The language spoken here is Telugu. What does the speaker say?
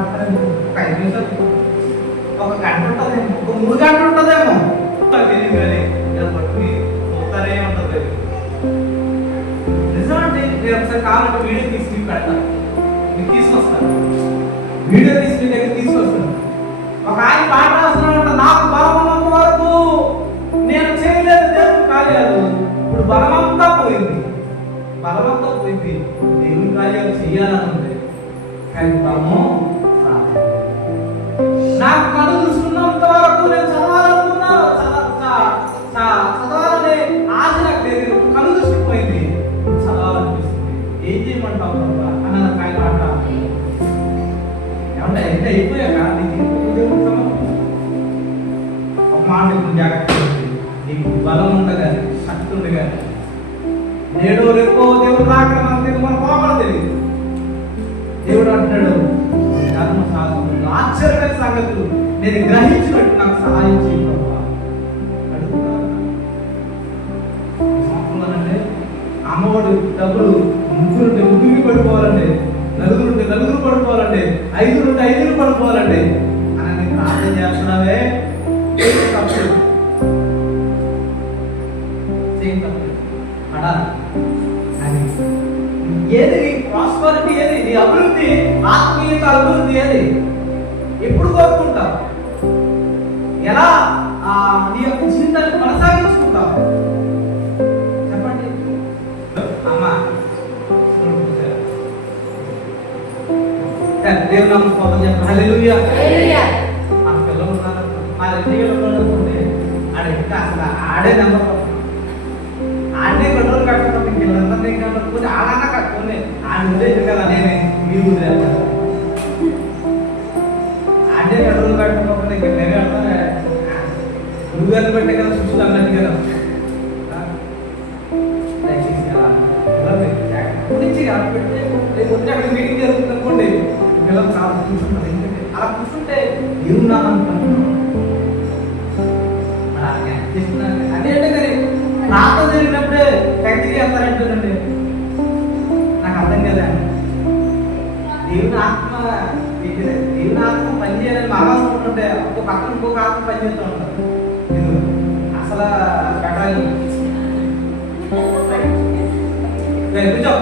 ఒక 5 నిమిషాలు, ఒక గంట ఉంటుందేమో, ఒక 3 గంటలు ఉంటుందేమో తెలియదు. కానీ ఇలా పట్టుకుని పోతానే ఉంటుంది. నిజం అంటే నేను ఒకసారి కావాలంటే వీడియో తీసి పెడతాను, మీకు తీసుకొస్తాను. వీడియో తీసి మీ దగ్గర తీసుకొస్తాను. ఒక ఆయన పాట రాస్తున్నాడంట, నాకు బలం ఉన్నంత వరకు నేను చేయలేదు దేవుని కార్యాలు. ఇప్పుడు బలమంతా పోయింది, బలమంతా పోయింది. దేవుని కార్యాలు చేయాలని ఉంది, కానీ బలము రాలేదు. నాకు కళ్ళు చూసుకున్నంత వరకు నేను చదవాలనుకున్నాను, చదవాలనే ఆశ నాకు లేదు. కళ్ళు చూసిపోయింది, చదవాలనిపిస్తుంది. ఏం చేయమంటావు అన్న ఆయన మాట ఏమంటే ఎంత అయిపోయాక ఒక మాట జాగ్రత్త. నీకు బలం ఉండగానే, శక్తి ఉండగానే, నేడు రేపో దేవుడు రాక మన పోకడ తెలియదు. దేవుడు అంటాడు, ధర్మ సాధనలు ఆశ్చర్యమైన సంగతులు నేను గ్రహించినట్టు నాకు సహాయం చేయండి. అడుగుతున్నానంటే అమ్మఒడు డబ్బులు ముగ్గురు పడిపోవాలంటే, నలుగురు పడిపోవాలంటే, 5 పడిపోవాలంటే అని ప్రార్థన చేస్తున్నావే, తప్పు అని. ఏది నీ ప్రాస్పరిటీ, ఏది నీ అభివృద్ధి, ఆత్మీయత అభివృద్ధి ఏది? ఎప్పుడు కోరుకుంటావు? ఎలా నీ యొక్క జీవితాన్ని కొనసాగించుకుంటావు? చెప్పండి అమ్మా. దేవుని నామమున స్తోత్రం చెప్పండి. హల్లెలూయా. మన పిల్లలు ఉన్నారు, మా ఇంటికి ఆడ అసలు ఆడే నెంబర్ ఆడనే కంట్రోల్ కట్టుకుంటాం. పిల్లలందరినీ కట్టుకుంటే ఆడన్నా కట్టుకుని ఆడ ఉద్దేశం కదా, నేనే మీరు వదిలేస్తాను. ఆడే కంట్రోల్ కట్టుకోకుండా ఇక్కడ నేనే అంటారా గురుగారిని బట్టే కదా చూస్తూ అన్నట్టు కదా. గురించి పెడితే రేపు వచ్చి అక్కడ మీటింగ్ జరుగుతుంది అనుకోండి, పిల్లలు చాలా కూర్చుంటారు. ఎందుకంటే అలా కూర్చుంటే ఏమున్నామనుకుంటున్నాం అదేంటే కానీ ప్రార్థన జరిగినప్పుడే ఫ్యాక్టరీ వెళ్తారంటుందండి. నాకు అర్థం కదా. దేవుని ఆత్మ పనిచేయాలని మనసు ఉంటుంటే ఒక పక్కన ఇంకొక ఆత్మ పనిచేస్తూ ఉంటారు. అసలు పెట్టాలి కూర్చో